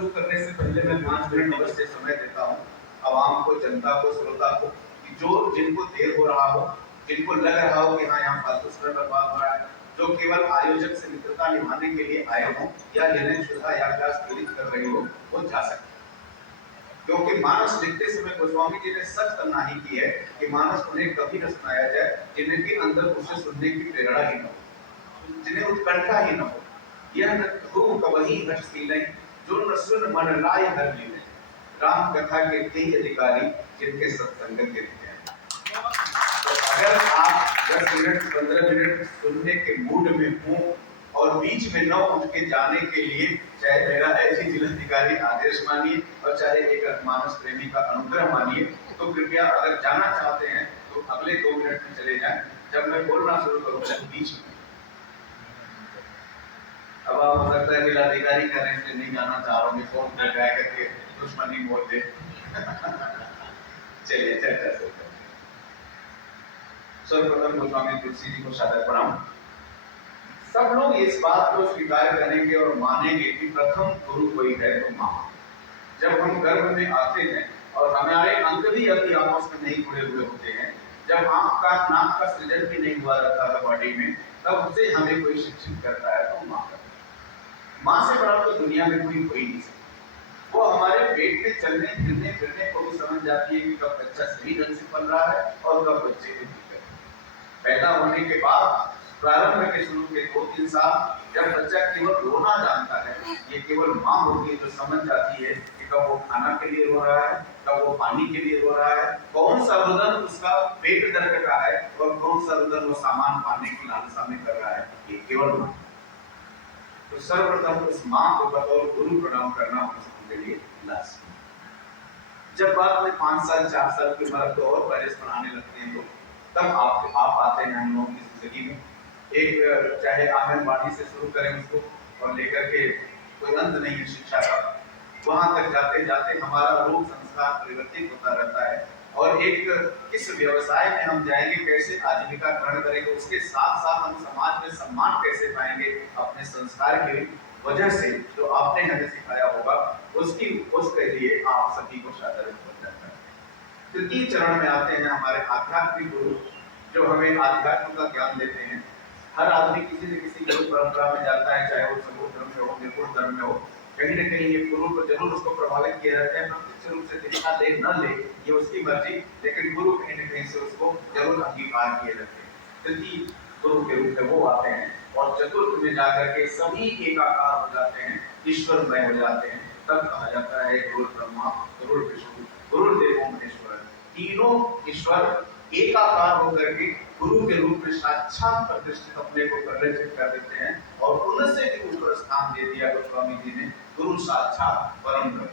शुरू करने से पहले मैं 5 मिनट अवश्य समय देता हूँ आवाम को, जनता को, श्रोता को, कि जो जिनको देर हो रहा हो, जिनको लग रहा हो कि हाँ यहाँ फालतू समय बर्बाद हो रहा है, जो केवल आयोजक से मित्रता निभाने के लिए आए हो या जिन्हें क्षुधा या प्यास पीड़ित कर रही हो, वो जा सकते। क्योंकि मानस लिखते समय गोस्वामी जी ने सच करना ही की है कि मानस उन्हें कभी न सुनाया जाए जिन्हें के अंदर उसे सुनने की प्रेरणा ही न हो, जिन्हें उत्कंठा ही न हो। यह न खूब कवही हर्षशील जो न सुन मन लाय हर लीन, राम कथा के कई अधिकारी जिनके सत्संगत के हैं। तो अगर आप 10 मिनट 15 मिनट सुनने के मूड में हो और बीच में न उठ के जाने के लिए, चाहे मेरा ऐसी जिलाधिकारी आदेश मानिए और चाहे एक मानस प्रेमी का अनुग्रह मानिए, तो कृपया अगर जाना चाहते हैं तो अगले 2 मिनट में चले जाएं। जब मैं बोलना शुरू करूंगा बीच में, अब आप हो सकता है जिलाधिकारी का रेंज से नहीं जाना चाह रहे, फोन कर जाए करके दुश्मनी बोल दे। चलिए चर्चा शुरू करते हैं। सर्वप्रथम गोस्वामी तुलसी जी को सादर प्रणाम। सब लोग इस बात को स्वीकार करेंगे और मानेंगे कि प्रथम गुरु कोई है तो माँ। जब हम गर्भ में आते हैं और हमारे अंग भी अभी आपस में नहीं जुड़े हुए होते हैं, जब आंख का नाक का सृजन भी नहीं हुआ रहता है बॉडी में, तब उसे हमें कोई शिक्षित करता है तो माँ करता है। माँ से बड़ा तो दुनिया में कोई हो ही नहीं सकता। वो हमारे पेट में चलने फिरने फिरने को भी समझ जाती है कि कब बच्चा सही ढंग से पल रहा है और कब बच्चे को दिक्कत। पैदा होने के बाद प्रारंभ के शुरू के 2-3 साल जब बच्चा केवल रोना जानता है, ये केवल माँ होती है जो समझ जाती है कि कब वो खाना के लिए रो रहा है, कब वो पानी के लिए रो रहा है, कौन सा रुदन उसका पेट दर्द का है और कौन सा रुदन वो सामान पाने की लालसा में कर रहा है, ये केवल माँ। तो सर्वप्रथम उस माँ को बतौर गुरु प्रणाम करना हम सबके लिए लाजमी। जब बात में 5 साल 4 साल की उम्र तो और परहेज बनाने लगते हैं, तो तब आप आते हैं हम लोगों की जिंदगी में। एक चाहे आंगनबाड़ी से शुरू करें उसको और लेकर के कोई अंत नहीं है शिक्षा का, वहां तक जाते जाते हमारा रूप संस्कार परिवर्तित होता रहता है। और एक किस व्यवसाय में हम जाएंगे, कैसे आजीविका ग्रहण करेंगे, उसके साथ साथ हम समाज में सम्मान कैसे पाएंगे अपने संस्कार की वजह से जो आपने हमें सिखाया होगा, उसके लिए आप सभी को सादर करता है। तृतीय चरण में आते हैं हमारे आध्यात्मिक गुरु, जो हमें आध्यात्म का ज्ञान देते हैं। हर आदमी किसी न किसी गुरु परंपरा में जाता है, चाहे वो सबूत धर्म में हो, निर्गुण धर्म में हो, कहीं न कहीं ये गुरु को जरूर उसको प्रभावित किया जाता है। प्रत्यक्ष रूप से दीक्षा ले न ले ये उसकी मर्जी, लेकिन गुरु कहीं न कहीं से उसको जरूर अंगीकार किए जाते हैं। तृतीय गुरु के रूप में वो आते हैं और चतुर्थ में जाकर के सभी एकाकार हो जाते हैं, ईश्वरमय हो जाते हैं। तब कहा जाता है गुरु ब्रह्मा, गुरु विष्णु, गुरुदेव महेश्वर, तीनों ईश्वर एकाकार होकर के गुरु के रूप में साक्षात प्रतिष्ठित अपने को परिचित कर देते हैं और उनसे भी ऊपर स्थान दे दिया गोस्वामी जी ने, गुरु साक्षात परम ब्रह्म।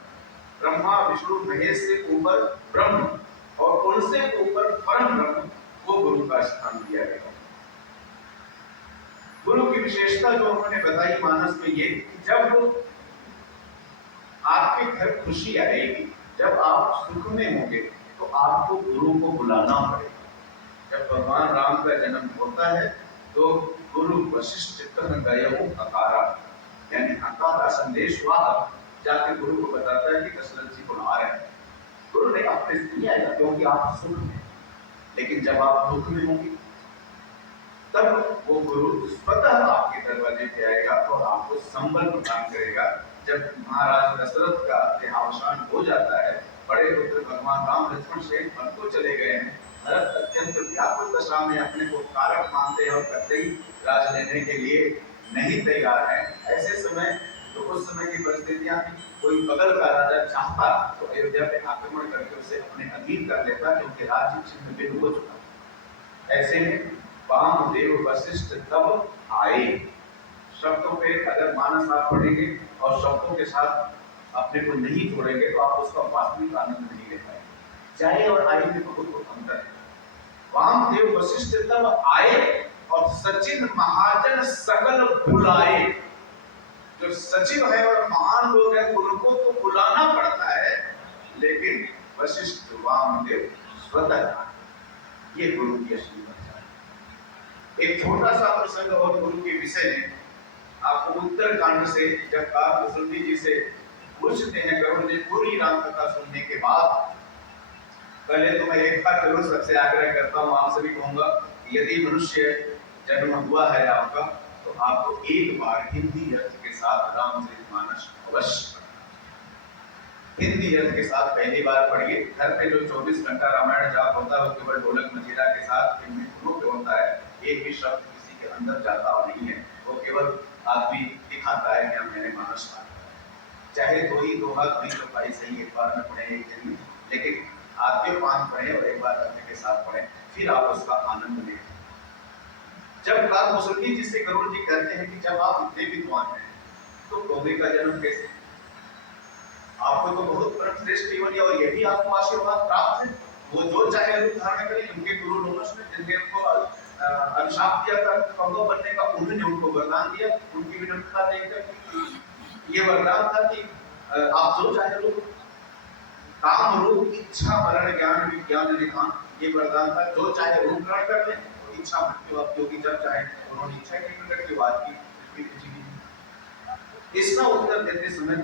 ब्रह्मा विष्णु महेश से ऊपर ब्रह्म और उनसे ऊपर परम ब्रह्म, वो गुरु का स्थान दिया गया। गुरु की विशेषता जो उन्होंने बताई मानस में ये, जब आपके घर खुशी आएगी, जब आप सुख में होंगे, तो आपको गुरु को बुलाना पड़ेगा। जब भगवान राम का जन्म होता है तो गुरु वशिष्ठ गयहु अकारा, यानी अकारा संदेश वाहक जाके गुरु को बताता है कि दशरथ जी बुला रहे हैं। गुरु ने अपने नहीं आएगा क्योंकि आप सुख में, लेकिन जब आप दुख में होंगे तब वो गुरु स्वतः आपके दरवाजे पे आएगा और आपको संबल प्रदान करेगा। जब महाराज दशरथ का देहावसान हो जाता है, बड़े पुत्र भगवान राम लक्ष्मण से वन को चले गए हैं, भरत अत्यंत व्याकुल दशा में अपने को कारक मानते हैं और कतई राज लेने के लिए नहीं तैयार है। ऐसे समय तो उस समय की परिस्थितियां, कोई बगल का राजा चाहता तो अयोध्या पे आक्रमण करके उसे अपने अधीन कर लेता, क्योंकि राज्य छिन्न भिन्न हो चुका। ऐसे में वामदेव वशिष्ठ तब आए, शब्दों पे अगर मानस आप पढ़ेंगे और शब्दों के साथ अपने को नहीं जोड़ेंगे तो आप उसका वास्तविक आनंद नहीं ले पाएंगे। जाए और आए में बहुत अंतर है। वामदेव वशिष्ठ तब आए और सचिन महाजन सकल बुलाए। जो सचिव है और महान लोग हैं उनको तो बुलाना पड़ता है, लेकिन वशिष्ठ वामदेव स्वतः, ये गुरु की असली पहचान। एक छोटा सा प्रसंग और गुरु के विषय में आपको उत्तरकांड से, जब आप वसुंधरा जी से पूछते हैं गरुड़ जी पूरी राम कथा सुनने के बाद, पहले तो मैं एक बार जरूर सबसे आग्रह करता हूँ, आप सभी कहूंगा यदि मनुष्य जन्म हुआ है आपका तो आपको एक बार हिंदी अर्थ के साथ रामचरितमानस अवश्य हिंदी अर्थ के साथ पहली बार पढ़िए। घर पे जो 24 घंटा रामायण जाप होता है वो केवल ढोलक मजीरा के साथ इनमें धुनों पे होता है, एक भी शब्द किसी के अंदर जाता नहीं है, वो केवल आदमी दिखाता है कि मैंने मानस माना। चाहे दो ही दोहा दो ही चौपाई सही एक बार में पढ़े एक दिन में, लेकिन आद्य पान पढ़े और एक बार अर्थ के साथ पढ़े, फिर आप उसका आनंद लें। जब बात मुसलमान जी से गरुड़ जी कहते हैं कि जब आप इतने विद्वान हैं तो कौवे का जन्म कैसे? आपको तो बहुत परम श्रेष्ठ जीवन है और यही आपको आशीर्वाद प्राप्त है। वो जो चाहे रूप धारण करें, उनके गुरु लोमस ने जिनने उनको अभिशाप दिया था कौवा बनने का, उन्होंने उनको वरदान दिया। उनकी विनम्रता देखकर ये वरदान था कि आप जो चाहे रूप, काम रूप इच्छा मरण ज्ञान विज्ञान निधान, ये वरदान था। जो चाहे रूप ग्रहण कर लें, इच्छा मृत्यु आप योगी जब चाहे, उन्होंने इच्छा की प्रकट की बात की। इसका उत्तर देते समय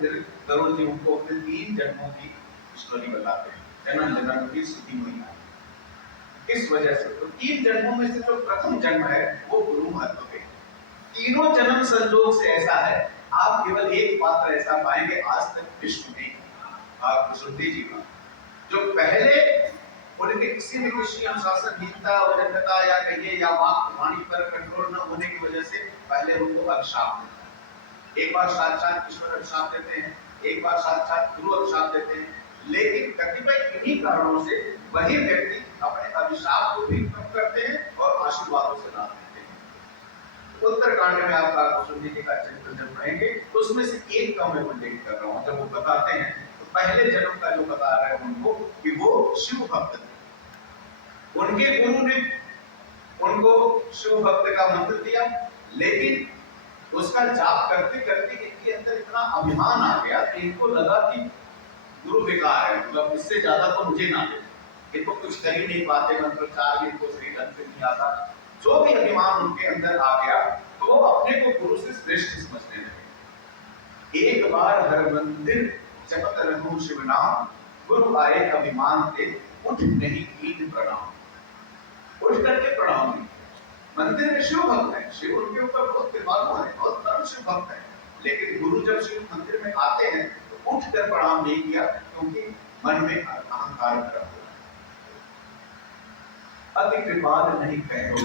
गरुड़ जी उनको अपने 3 जन्मों की स्टोरी बताते हैं। जन्म जन्म की स्तुति हुई है इस वजह से, तो 3 जन्मों में से जो प्रथम जन्म है वो गुरु महत्व के। तीनों जन्म संजोग से ऐसा है, आप केवल एक पात्र ऐसा पाएंगे आज तक विश्व में, आप कुसुमती जी का, जो पहले उनके किसी भी ऋषि अनुशासनहीनता वजनता या कहिए या वाणी पर कंट्रोल न होने की वजह से पहले उनको अभिशाप मिलता है। एक बार साक्षात ईश्वर अभिशाप देते हैं, एक बार साक्षात गुरु अभिशाप देते हैं, लेकिन कतिपय इन्हीं कारणों से वही व्यक्ति अपने अभिशाप को भी कम करते हैं और आशीर्वादों से लाभ देते हैं। उत्तरकांड में आप कुसुम जी का चरित्र जब पढ़ेंगे तो उसमें से एक का मैं उल्लेख कर रहा हूँ। जब वो बताते हैं तो पहले जन्म का जो बता रहे हैं उनको कि वो शिव भक्त थे, उनके गुरु ने उनको शिव भक्त का मंत्र दिया, लेकिन उसका जाप करते करते इनके अंदर इतना अभिमान आ गया कि इनको लगा कि गुरु बेकार है, मतलब इससे ज्यादा तो मुझे ना दे, ये तो कुछ कर ही नहीं पाते, मंत्रोच्चार भी इनको सही ढंग से नहीं आता। जो भी अभिमान उनके अंदर आ गया तो वो अपने को गुरु से श्रेष्ठ समझने लगे। एक बार हर मंदिर जपत रहूं शिव नाम, गुरु आए अभिमान से उठ नहीं कीट प्रणाम। उठ करके प्रणाम नहीं, मंदिर में शिव भक्त है, शिव उनके ऊपर बहुत कृपालु है, बहुत परम शिव भक्त है, लेकिन गुरु जब शिव मंदिर में आते हैं तो उठ कर प्रणाम नहीं किया, क्योंकि मन में अहंकार भरा हुआ है। अति कृपाल नहीं कहो,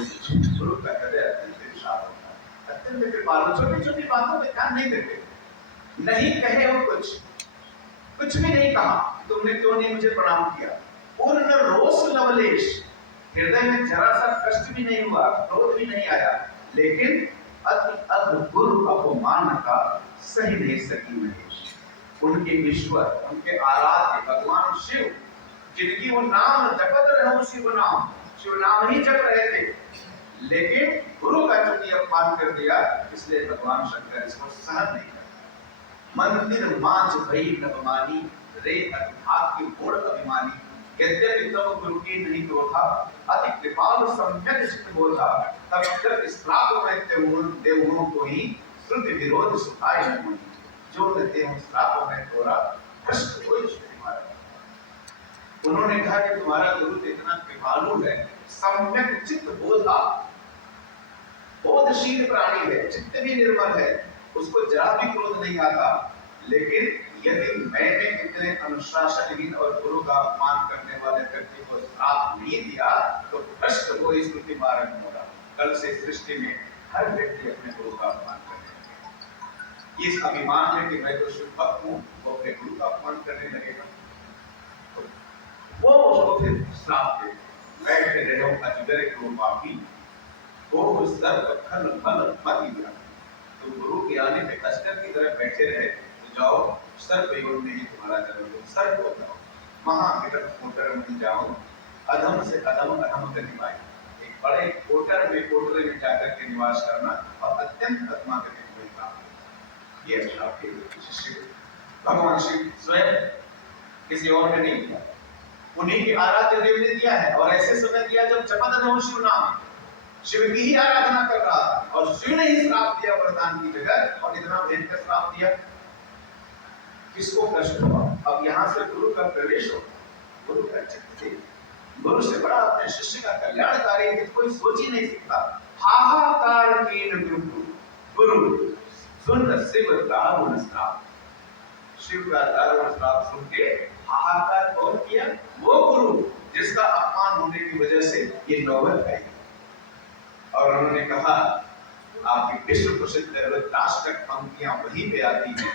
गुरु का हृदय अत्यंत विशाल होता है, अत्यंत कृपालु, छोटी छोटी बातों पे ध्यान नहीं देते, नहीं कहे हो कुछ भी नहीं कहा, तुमने क्यों नहीं मुझे प्रणाम किया, पूर्ण रोष लवलेश, हृदय में जरा सा कष्ट भी नहीं हुआ, क्रोध भी नहीं आया, लेकिन अति अद्भुत अपमान का सही नहीं सकी महेश। उनके ईश्वर, उनके आराध्य भगवान शिव, जिनकी वो नाम जपत रहे, शिव नाम ही जप रहे थे, लेकिन गुरु का चुकी अपमान कर दिया, इसलिए भगवान शंकर इसको सहन नहीं कर। मंदिर मांझ भई नवमानी, रे अतिभाग की मूढ़ अभिमानी, यद्यपि तब गुरु की नहीं क्रोधा, अति कृपालु सम्यक चित्त बोधा, तब जब इस श्राप में देवगुणों को ही श्रुति विरोध सुखाए न मुनि, जो देते हैं श्राप में थोड़ा कष्ट कोई महाराज। उन्होंने कहा कि तुम्हारा गुरु इतना कृपालु है, सम्यक चित्त बोधा, बोधशील प्राणी है, चित्त भी निर्मल है, उसको जरा भी क्रोध नहीं आता, लेकिन यदि मैंने इतने अनुशासनहीन और गुरु का अपमान करने वाले व्यक्ति को श्राप नहीं दिया तो भ्रष्ट वो इस मार्ग में होगा। कल से सृष्टि में हर व्यक्ति अपने गुरु का अपमान करेगा, इस अभिमान में कि मैं तो शिव भक्त हूँ, वो अपने गुरु का अपमान करने लगेगा, वो उसको फिर श्राप दे, बैठे रहो अजगर को पापी, वो सर्व खल फल मति दिया। तो गुरु के आने पे अजगर की तरह बैठे रहे, जाओ सर्प योग में ही तुम्हारा जन्म हो, सर्प हो जाओ, महाविकट कोटर में जाओ, अधम से अधम अधम का निवास, एक बड़े कोटरे में जाकर के निवास करना और अत्यंत आत्मा के कोई काम, ये आपके शिष्य भगवान शिव स्वयं किसी और ने नहीं दिया, उन्हीं के आराध्य देव ने दिया है। और ऐसे समय दिया जब जपत रहूं शिव नाम, शिव की ही आराधना कर रहा था और शिव ने ही श्राप दिया वरदान की जगह, और इतना भयंकर श्राप दिया किसको कष्ट हुआ? अब यहाँ से गुरु का प्रवेश हो, गुरु का चित्त, गुरु से बड़ा अपने शिष्य का कल्याणकारी है, कोई सोच ही नहीं सकता। हाहाकार कीन गुरु सुन शिव दारुण श्राप, शिव का दारुण श्राप सुन के हाहाकार कौन किया? वो गुरु जिसका अपमान होने की वजह से ये नौबत आई। और उन्होंने कहा आपकी विश्व प्रसिद्ध राष्ट्रक पंक्तियां वहीं पे आती हैं,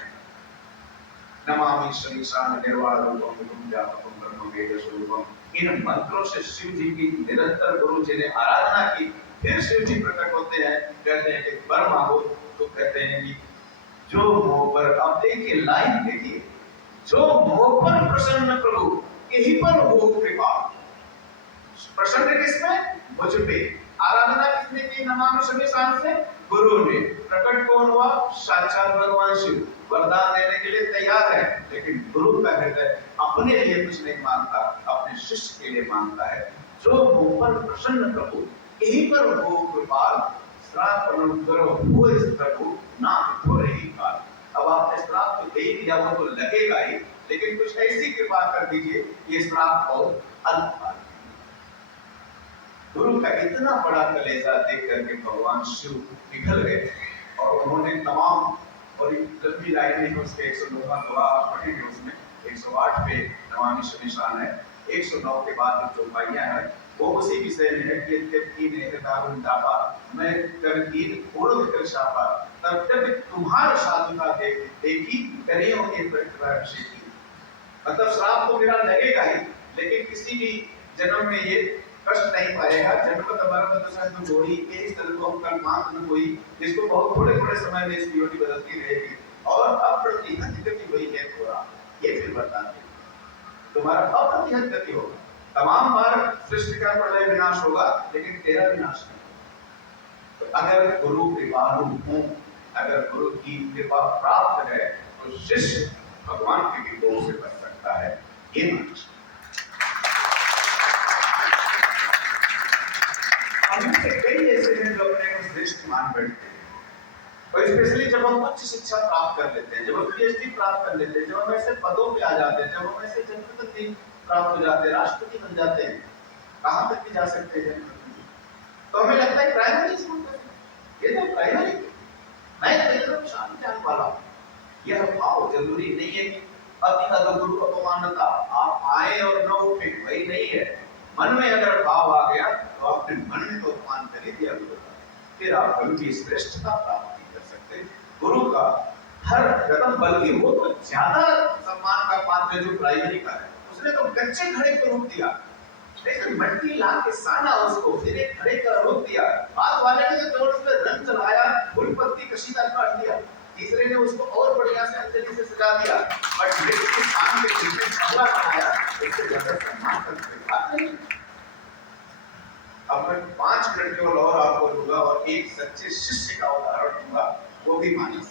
नमामि शमीशान निर्वाण रूपम तुम जातम ब्रह्म वेद स्वरूपम। इन मंत्रों से शिव जी की निरंतर गुरु जी ने आराधना की, फिर शिव जी प्रकट होते हैं, कहते हैं कि ब्रह्मा हो, तो कहते हैं कि जो मोह पर, अब देखिए लाइन देखिए, जो मोह पर प्रसन्न प्रभु यही पर हो कृपा। प्रसन्न किसमें? मुझ पे। आराधना किसने की? नमामि शमीशान से गुरु ने। प्रकट कौन हुआ? साक्षात भगवान शिव। वरदान देने के लिए तैयार है, लेकिन गुरु का हृदय अपने लिए कुछ नहीं मानता, अपने शिष्य के लिए मानता है। जो मुझ पर प्रसन्न प्रभु यही पर हो कृपाल, श्राप करो हो इस प्रभु ना कठोर ही काल। अब आपने श्राप तो दे ही दिया, वो तो लगेगा ही, लेकिन कुछ ऐसी कृपा कर दीजिए ये श्राप और अल्पकाल। गुरु का इतना बड़ा कलेजा देख करके भगवान शिव पिघल गए और उन्होंने तमाम, और लंबी लाइन है उसके 109 दुआ पढ़ेंगे, उसमें 108 पे नमामि शमीशान है, 109 के बाद जो चौपाइयां हैं वो उसी विषय में है कि जब तीन दारुण दापा मैं कर तीन पूर्ण कर शापा, तब तक तुम्हारा साधुता देखी करियों के प्रतिभा की। मतलब श्राप तो मेरा लगेगा ही, लेकिन किसी भी जन्म में ये कष्ट नहीं पाएगा। जन्म मरण दशा जो जोड़ी के इस तरह को हम कल्पांत में कोई, जिसको बहुत थोड़े थोड़े समय में इसकी योनि बदलती रहेगी और अप्रतिहत गति वही है थोड़ा, ये फिर बताते तुम्हारा अप्रतिहत गति होगा। तमाम बार सृष्टि का प्रलय विनाश होगा, लेकिन तेरा विनाश नहीं। तो अगर गुरु कृपालु हो, अगर गुरु की कृपा प्राप्त है, तो शिष्य भगवान के विरोध से बच सकता है। ये मानना कई ऐसे हैं जो अपने को श्रेष्ठ मान बैठते हैं, और स्पेशली जब हम उच्च शिक्षा प्राप्त कर लेते हैं, जब हम पीएचडी प्राप्त कर लेते हैं, जब हम ऐसे पदों पे आ जाते हैं, जब हम ऐसे जनप्रतिनिधि प्राप्त हो जाते हैं, राष्ट्रपति बन जाते हैं, कहां तक भी जा सकते हैं जनप्रतिनिधि, तो हमें लगता है प्राइमरी स्कूल का ये तो प्राइमरी मैं तो शांत जान वाला। यह भाव जरूरी नहीं है कि अति अगुरु अपमानता आप आए और न उठे, वही नहीं है। मन में अगर भाव आ गया तो अपने मन में तो अपमान कर ही दिया गुरु का, फिर आप कभी भी श्रेष्ठता प्राप्त नहीं कर सकते। गुरु का हर कदम, बल्कि वो तो ज्यादा सम्मान का पात्र जो प्राइमरी का है, उसने तो कच्चे घड़े को रूप दिया, लेकिन मट्टी ला के साना उसको, फिर एक घड़े का रूप दिया। बात वाले ने तो उसमें रंग चलाया, फूल पत्ती कशीदा काट दिया, तीसरे ने उसको और बढ़िया से अंजलि से सजा दिया, बट लेकिन शान के पीछे छाला बनाया, इससे ज्यादा सम्मान करने की बात नहीं। अब मैं 5 मिनट केवल और आपको दूंगा और एक सच्चे शिष्य का उदाहरण दूंगा, वो भी मानस।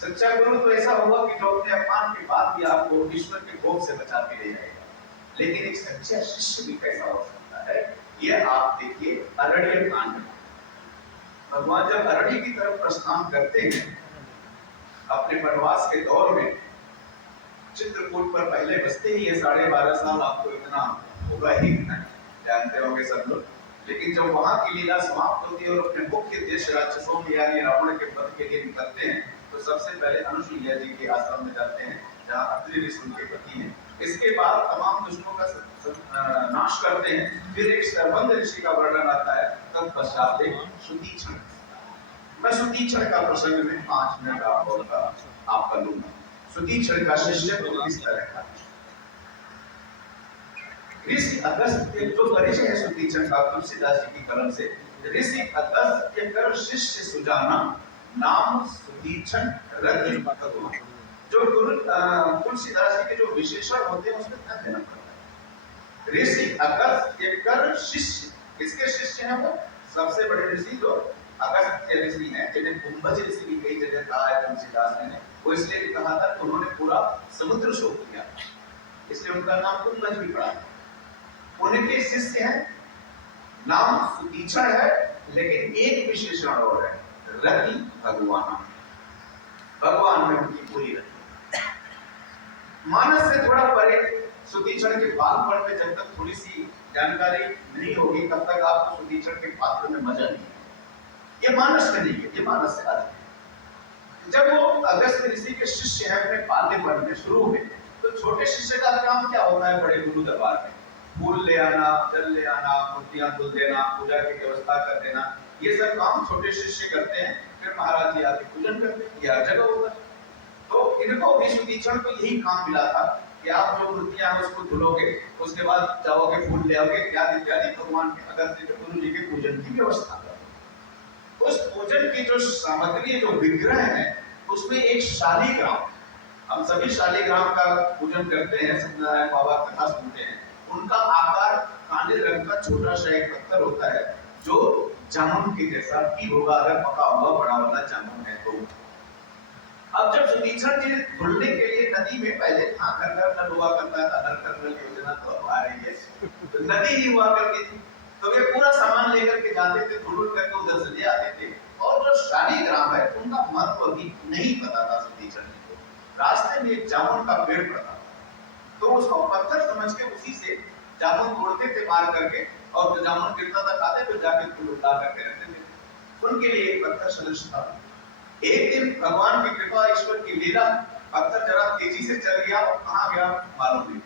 सच्चा गुरु तो ऐसा होगा कि जो अपने अपमान के बाद भी आपको ईश्वर के भोग से बचा के ले जाएगा, लेकिन एक सच्चा शिष्य भी कैसा हो सकता है, यह आप देखिए अरण्य कांड में। भगवान जब अरण्य की तरफ प्रस्थान करते हैं अपने वनवास के दौर में, चित्रकूट पर पहले बसते ही ये 12.5 साल, आपको इतना होगा ही नहीं, जानते होंगे सब लोग। लेकिन जब वहां की लीला समाप्त होती है और अपने मुख्य देश राक्षसों में यानी रावण के वध के लिए निकलते हैं, तो सबसे पहले अनुसुईया जी के आश्रम में जाते हैं, जहाँ अत्रि ऋषि उनके पति हैं। इसके बाद तमाम दुष्टों का नाश करते हैं। फिर एक सर्वंद ऋषि का वर्णन आता है, तब पश्चात सुतीक्षण। मैं सुतीक्षण का प्रसंग में 5 मिनट आपका लूंगा। सुतीक्षण का शिष्य तो इस तरह का ऋषि अगस्त के जो परिचय है सुतीक्षण का तुलसीदास जी की कलम से, ऋषि अगस्त के कर शिष्य सुजाना नाम सुतीक्षण रति भगवान। जो गुरु तुलसीदास जी के जो विशेषण होते हैं उसमें ध्यान देना पड़ता है। ऋषि अगस्त के कर शिष्य, किसके शिष्य हैं वो? सबसे बड़े ऋषि जो अगस्त के ऋषि हैं, जिन्हें कुंभज ऋषि भी कई जगह कहा है तुलसीदास ने, वो इसलिए भी कहा था कि उन्होंने पूरा समुद्र शोध किया, इसलिए उनका नाम कुंभज भी पड़ा। उनके शिष्य हैं, नाम सुतीक्षण है, लेकिन एक विशेषण और है, रति भगवान। भगवान में उनकी पूरी रति, मानस से थोड़ा परे सुतीक्षण के बालपन में जब तक थोड़ी सी जानकारी नहीं होगी तब तक आपको सुतीक्षण के पात्र में मजा नहीं है। ये मानस में नहीं है, ये मानस से अलग है। जब वो अगस्त ऋषि के शिष्य हैं अपने बाल्यपन में शुरू में, तो छोटे शिष्य का काम क्या होता है? बड़े गुरु दरबार में फूल ले आना, जल ले आना, मूर्तियां धुल देना, पूजा की व्यवस्था कर देना, ये सब काम छोटे शिष्य करते हैं। फिर महाराज जी आके पूजन करते हैं, यह जगह होता है। तो इनको भी सुतीक्षण को यही काम मिला था कि आप जो मूर्तियां हैं उसको धुलोगे, उसके बाद जाओगे फूल ले आओगे, इत्यादि इत्यादि भगवान के अगस्त के गुरु जी के पूजन की व्यवस्था करो। उस पूजन की जो सामग्री, जो विग्रह है, उसमें एक शालिग्राम, हम सभी शालिग्राम का पूजन करते हैं, सत्यनारायण बाबा कथा सुनते हैं, उनका आकार काले रंग का छोटा सा एक पत्थर होता है जो जामुन के जैसा ही होगा अगर पका हुआ बड़ा वाला जामुन है तो। अब जब सुतीक्षण जी धुलने के लिए नदी में, पहले था घर घर नल हुआ करता था, नल कर नल योजना तो अब आ रही है, तो नदी ही हुआ करती थी, तो वे पूरा सामान लेकर के जाते थे, धुल करके उधर से ले आते थे। और जो शालिग्राम है उनका महत्व भी नहीं पता था सुतीक्षण जी को। रास्ते में एक जामुन का पेड़ पड़ा, तो उसको पत्थर समझ के उसी से जामुन तोड़ते थे मार करके, और जो जामुन गिरता था खाते, फिर जाके फूल उठा करके रखते थे। उनके लिए एक पत्थर सदृश था। एक दिन भगवान की कृपा, ईश्वर की लीला, पत्थर जरा तेजी से चल गया और कहां गया मालूम नहीं।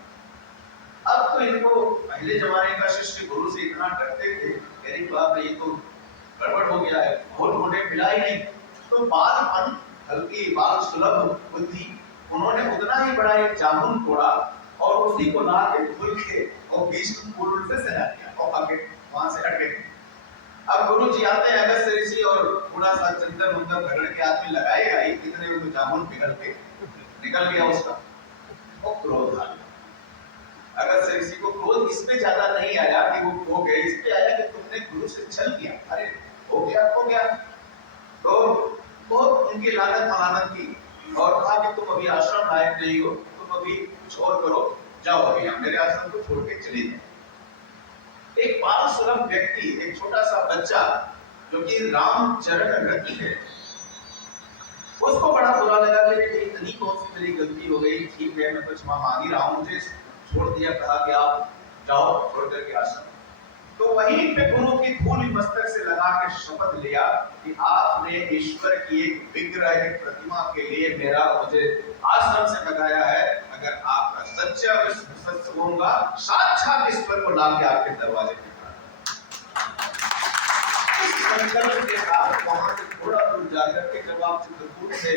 अब तो इनको पहले जमाने का शिष्य गुरु से इतना डरते थे, अरे बाप रे ये तो गड़बड़ हो गया है, बहुत मोटे मिला ही नहीं। तो बालपन, हल्की बाल सुलभ बुद्धि, उन्होंने उतना ही बड़ा एक जामुन तोड़ा और उसी को ला के धुल के और बीच में फूल उल्टे से सजा दिया और आगे वहां से हट गए। अब गुरु जी आते हैं अगस्त ऋषि और थोड़ा सा चंदन उंदन रगड़ के आदमी लगाएगा ही, कितने में तो जामुन पिघल के निकल गया उसका, और क्रोध आ गया। अगस्त ऋषि को क्रोध इसमें ज्यादा नहीं आया कि वो खो गए, इसमें आया कि तुमने गुरु से छल किया, अरे हो गया। तो बहुत उनकी लानत मलानत की और कहा कि तुम अभी आश्रम लायक नहीं हो, तुम अभी कुछ और करो, जाओ अभी हम मेरे आश्रम को छोड़ के चले जाओ। एक बाल सुलभ व्यक्ति, एक छोटा सा बच्चा जो कि रामचरण रति है, उसको बड़ा बुरा लगा कि इतनी कौन सी मेरी गलती हो गई, ठीक है मैं तो क्षमा मांग ही रहा हूं, मुझे छोड़ दिया, कहा कि आप जाओ छोड़ करके आश्रम। तो वहीं पे गुरु की धूल मस्तक से लगा के शपथ लिया कि आपने ईश्वर की एक विग्रह, एक प्रतिमा के लिए मेरा मुझे आश्रम से लगाया है, अगर आपका सच्चा विश्वास होगा साक्षात ईश्वर को लाके आपके दरवाजे पे संकल्प के साथ वहां से थोड़ा दूर जाकर के जब आप चित्रकूट से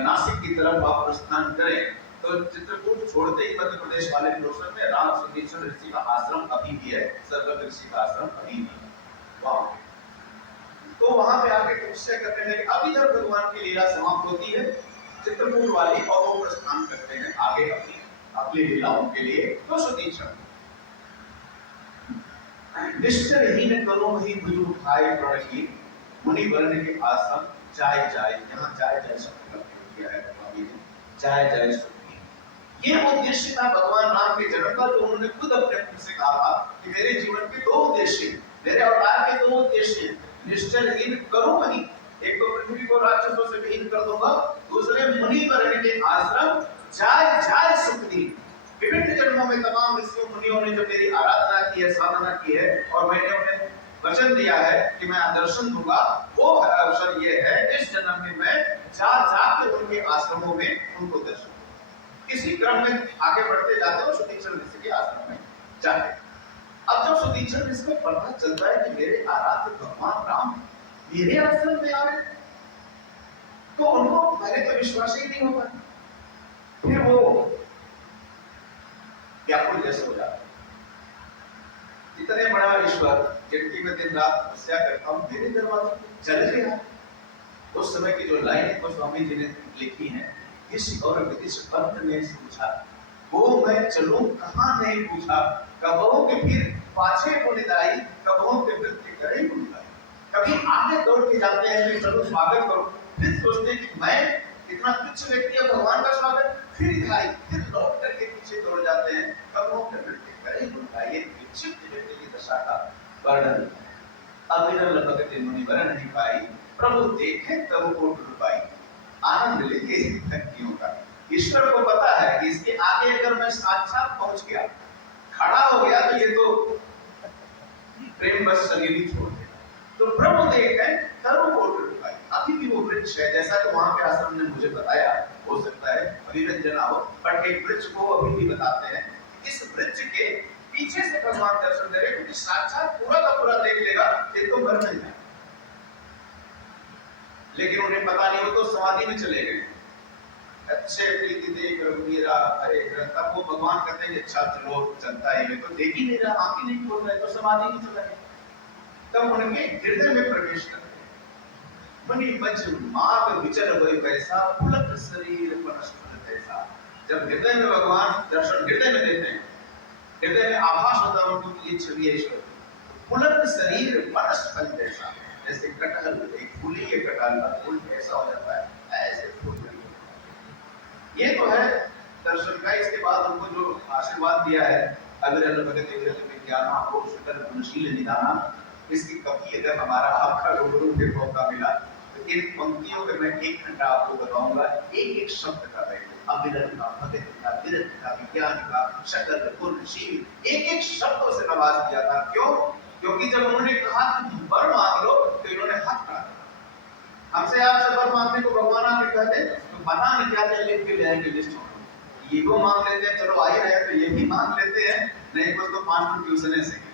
नासिक की तरफ आप प्रस्थान करें, तो चित्रकूट छोड़ते ही मध्य प्रदेश वाले प्रोसेस में राम सुतीक्षण ऋषि का आश्रम अभी भी है, सर्वज्ञ ऋषि का आश्रम अभी भी वहां। तो वहां पे आके तपस्या करते हैं। अब इधर भगवान की लीला समाप्त होती है चित्रकूट वाली, और वो प्रस्थान करते हैं आगे अपनी लीलाओं के लिए। तो सुतीक्षण निश्चरहीन करो ही मुझ उठाए प्रणही, मुनि वर्ण के आश्रम जाय जाय, यहाँ जाय जाय शब्द का प्रयोग किया है कवि ने, जाय जाय सुखी। ये उद्देश्य था भगवान राम के जन्म का, जो उन्होंने खुद अपने मुख से कहा था कि मेरे जीवन के दो उद्देश्य, मेरे अवतार के दो उद्देश्य, निश्चरहीन करो वही, एक तो पृथ्वी को राक्षसों से विहीन कर दूंगा, दूसरे मुनि वर्ण के आश्रम जाय जाय सुखी। विभिन्न जन्मों में तमाम ऋषियों मुनियों ने जो मेरी आराधना की है, साधना की है, और मैंने उन्हें वचन दिया है कि मैं दर्शन दूंगा, वो अवसर ये है इस जन्म में मैं जा के उनके आश्रमों में उनको दर्शन। इसी क्रम में आगे बढ़ते जाते हो सुतीक्षण ऋषि के आश्रम में जाते। अब जब सुतीक्षण ऋषि को पता चलता है कि मेरे आराध्य भगवान राम मेरे आश्रम में आ रहे, तो उनको पहले तो विश्वास ही नहीं होगा, फिर वो व्याकुल जैसे हो जाता है। इतने बड़ा ईश्वर जिनकी मैं दिन रात तपस्या करता हूँ, मेरे दरवाजे चल गया। उस समय की जो लाइन को स्वामी जी ने लिखी है, इस और विदिश पंत ने पूछा, वो मैं चलूं कहाँ नहीं पूछा, कबहू के फिर पाछे को निदाई, कबहू के मृत्यु करे बुलाई। कभी आगे दौड़ के जाते हैं कि चलो स्वागत करो, फिर सोचते हैं कि मैं इतना तुच्छ व्यक्ति है, भगवान का स्वागत, फिर दिखाई, फिर लौट करके पीछे दौड़ जाते हैं, कबहू के मृत्यु करे बुलाई। ये विक्षिप्त व्यक्ति की दशा का वर्णन। अविरल भगत मुनि वरण नहीं पाई, प्रभु देखे तब कोट रुपाई, आनंद लेके भक्तियों का। ईश्वर को पता है कि इसके आगे अगर मैं साक्षात पहुंच गया, खड़ा हो गया, तो ये तो प्रेम बस शरीर ही छोड़ देगा। तो ब्रह्म देव है सर्वकोटि रूपाई। अभी भी वो वृक्ष है, जैसा कि वहां के आश्रम ने मुझे बताया, हो सकता है अभिव्यंजना हो, बट एक वृक्ष को अभी भी बताते हैं। इस वृक्ष के पीछे से भगवान दर्शन दे रहे, क्योंकि साक्षात पूरा का पूरा देख लेगा एक तो घर में जाए, लेकिन उन्हें पता नहीं, वो तो समाधि में चले गए। अच्छे प्रीति देख रघुवीरा हरे कृष्ण, तब वो भगवान कहते हैं अच्छा चलो चलता है, तो देख ही नहीं रहा, आंखें नहीं खोल रहे, तो समाधि में चला गया। तब उनके हृदय में प्रवेश कर मणि मज मार्ग विचर वही वैसा, पुलक शरीर वनस्पति जैसा। जब हृदय में भगवान दर्शन हृदय में देते हैं, हृदय में आभास होता है उनको ये छवि है ईश्वर, पुलक शरीर वनस्पति जैसा। जैसे कटहल, एक फूली के कटहल का फूल कैसा हो जाता है, ऐसे फूल। ये तो है दर्शन का। इसके बाद उनको जो आशीर्वाद दिया है, अविरल भगत विरल विज्ञान को सुकर गुणशील निदाना, इसकी कभी अगर हमारा आपका रूबरू के मौका मिला तो इन पंक्तियों में मैं 1 घंटा आपको बताऊंगा, एक एक शब्द का वैल्यू, अविरल का, भगत का, विरल का, विज्ञान का, सकल गुणशील, एक एक शब्दों से नवाज दिया था। क्यों? क्योंकि जब उन्होंने कहा तुम वर मांग लो, तो इन्होंने हाथ काटा। हमसे आपसे वर मांगने को भगवान आके कहते तो पता नहीं क्या क्या लिख के ले आएंगे लिस्ट में। ये वो मांग लेते हैं, चलो आ ही रहे तो ये भी मांग लेते हैं, नहीं कुछ तो 5 मिनट ट्यूशन से।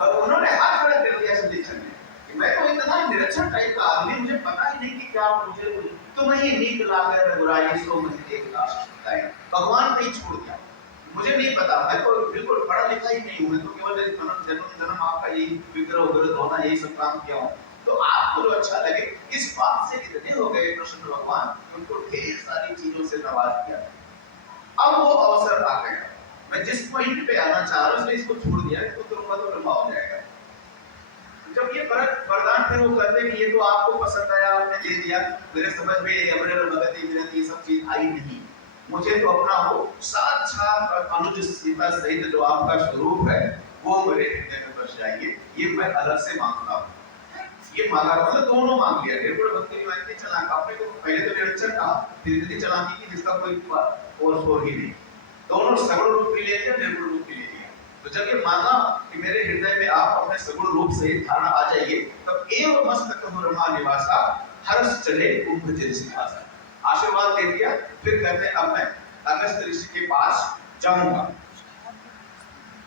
और उन्होंने हाथ खड़ा कर दिया संदीक्षण ने कि मैं तो इतना निरक्षर टाइप का आदमी, मुझे पता ही नहीं कि क्या मुझे तुम्हें ही नीक लागे बुराई सो मुझे एक लाश बताए। भगवान पे ही छोड़ दिया, मुझे नहीं पता, मैं तो बिल्कुल पढ़ा लिखा ही नहीं हूं, मैं तो केवल जन्म आपका यही विग्रह उग्रह धोना यही सब काम किया हूं। तो आपको जो अच्छा लगे, इस बात से कितने हो गए प्रसन्न भगवान, उनको ढेर सारी चीजों से नवाज दिया। अब वो अवसर आ गया, मैं जिस पॉइंट पे आना चाह रहा हूं इसको छोड़ दिया तो तुरंत तो लंबा हो जाएगा। जब ये वरदान फिर वो कहते हैं कि ये तो आपको पसंद आया, आपने ले दिया, मेरे समझ में अमृत भगति विरति ये सब चीज आई नहीं, मुझे तो अपना वो साक्षात अनुज सीता सहित जो आपका स्वरूप है वो मेरे हृदय में बस जाइए, ये मैं अलग से मांगता हूँ। ये मांगा मतलब दोनों मांग लिया, निर्गुण भक्ति निवारण चलाक, आपने को पहले तो निरंजन कहा, धीरे धीरे चलाकी की जिसका कोई और ही नहीं, दोनों सगुण रूप भी ले लिया, निर्गुण रूप भी ले लिया। तो जब ये मांगा कि मेरे हृदय में आप अपने सगुण रूप से धारण आ जाइए, तब एव मस्तक रमा निवासा हर्ष चले कुंभ जल सिंहासन, आशीर्वाद दे दिया। फिर कहते हैं अब मैं अगस्त ऋषि के पास जाऊंगा।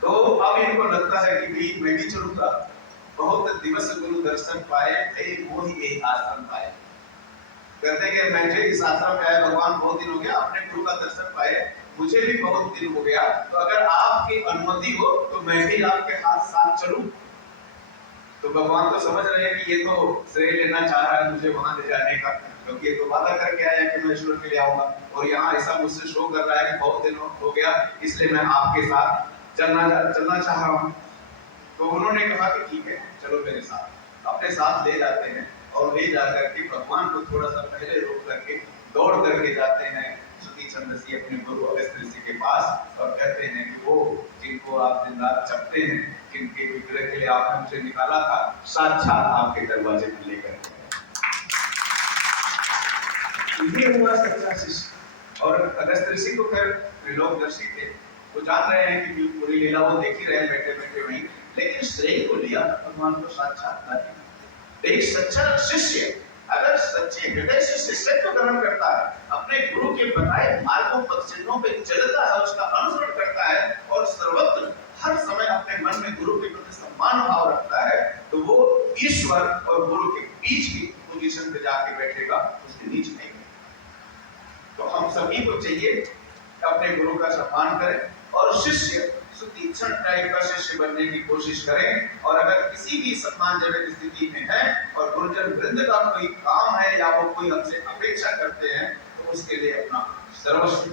तो अब इनको लगता है कि भाई मैं भी चलूंगा, बहुत दिवस गुरु दर्शन पाए, वो ही एक आश्रम पाए। कहते हैं कि मैं जो इस आश्रम में आया, भगवान बहुत दिन हो गया, अपने गुरु का दर्शन पाए, मुझे भी बहुत दिन हो गया, तो अगर आपकी अनुमति हो तो मैं भी आपके साथ चलूं। तो भगवान तो समझ रहे हैं कि ये तो श्रेय लेना चाह रहा है मुझे वहां ले जाने का, क्योंकि ये तो वादा करके आया कि मैं ईश्वर के लिए आऊंगा, और यहाँ ऐसा मुझसे शो कर रहा है कि बहुत दिन हो गया, इसलिए मैं आपके साथ चलना चाह रहा हूँ। तो उन्होंने कहा कि ठीक है चलो मेरे साथ, अपने साथ ले जाते हैं और ले जाकर के भगवान को थोड़ा सा पहले रोक करके दौड़ करके जाते हैं सुती चंद ऋषि अपने गुरु अगस्त ऋषि के पास, और कहते हैं कि वो जिनको आप दिन रात जपते हैं, जिनके विग्रह के लिए आपने मुझे निकाला था, साक्षात आपके दरवाजे पर लेकर ये हुआ सच्चा शिष्य। और अगस्त ऋषि को फिर त्रिलोकदर्शी थे, वो जान रहे हैं कि पूरी लीला वो देख ही रहे हैं बैठे बैठे वहीं, लेकिन श्रेय को लिया भगवान को साक्षात। एक सच्चा शिष्य अगर सच्चे हृदय से शिष्यत्व ग्रहण करता है, अपने गुरु के बताए मार्गों पद चिन्हों पे चलता है, उसका अनुसरण करता है और सर्वत्र हर समय अपने मन में गुरु के प्रति सम्मान भाव रखता है, तो वो ईश्वर और गुरु के बीच की पोजीशन पे जाके बैठेगा, उसके नीचे नहीं। तो हम सभी को चाहिए अपने गुरु का सम्मान करें और शिष्य सुतीक्षण टाइप का शिष्य बनने की कोशिश करें। और अगर किसी भी सम्मानजनक स्थिति में है और गुरुजन वृंद का कोई काम है या वो कोई हमसे अपेक्षा करते हैं, तो उसके लिए अपना सर्वस्व